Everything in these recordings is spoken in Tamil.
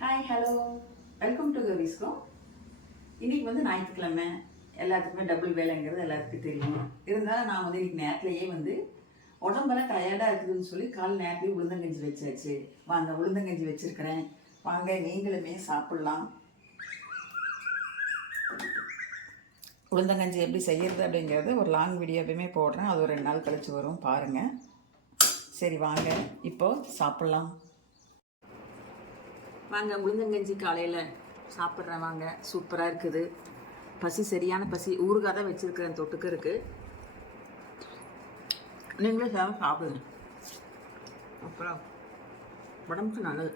ஹாய் ஹலோ வெல்கம் டு கவிஸ்கோ. இன்றைக்கி ஞாயிற்றுக்கிழமை, எல்லாத்துக்குமே டபுள் வேலைங்கிறது எல்லாத்துக்கும் தெரியும். இருந்தாலும் நான் இன்றைக்கி நேரத்துலையே உடம்பெல்லாம் டயர்டாக இருக்குதுன்னு சொல்லி கால் நேரத்துலேயே உளுந்தங்கஞ்சி வச்சாச்சு. வாங்க உளுந்தங்கஞ்சி வச்சுருக்கிறேன், வாங்க நீங்களுமே சாப்பிட்லாம். உளுந்தங்கஞ்சி எப்படி செய்கிறது அப்படிங்கிறது ஒரு லாங் வீடியோ எப்பயுமே போடுறேன். அது ஒரு 2 நாள் கழித்து வரும், பாருங்கள். சரி வாங்க இப்போது சாப்பிட்லாம். வாங்க உளுந்தங்கஞ்சி காலையில் சாப்பிட்றேன் வாங்க. சூப்பராக இருக்குது. பசி சரியான பசி. ஊறுகாய் தான் வச்சுருக்கிறேன், தொட்டுக்கு இருக்குது. நீங்களே சாப்பிடுங்க. அப்புறம் உடம்புக்கு நல்லது.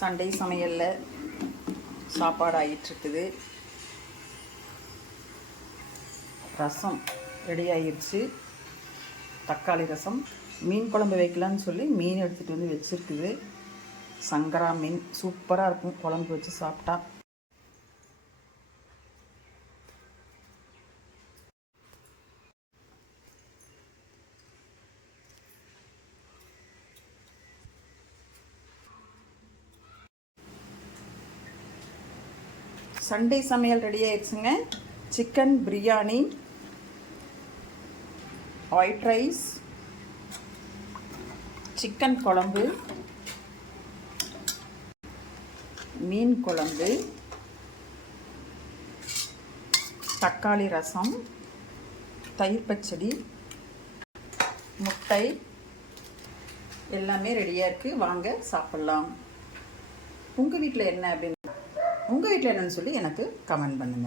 சண்டே சமையலில் சாப்பாடு ஆகிட்டுருக்குது. ரசம் ரெடி ஆகிடுச்சு. தக்காளி ரசம். மீன் குழம்பு வைக்கலான்னு சொல்லி மீன் எடுத்துகிட்டு வச்சுருக்குது. சங்கரா மீன் சூப்பராக இருக்கும் குழம்பு வச்சு சாப்பிட்டா. சண்டே சமையல் ரெடி ஆயிடுச்சுங்க. Chicken biryani, white rice, chicken குழம்பு, மீன் குழம்பு, தக்காளி ரசம், தயிர் பச்சடி, முட்டை எல்லாமே ரெடியாக இருக்குது. வாங்க சாப்பிட்லாம். உங்கள் வீட்டில் என்ன அப்படின்னு, உங்கள் வீட்டில் என்னன்னு சொல்லி எனக்கு கமெண்ட் பண்ணுங்கள்.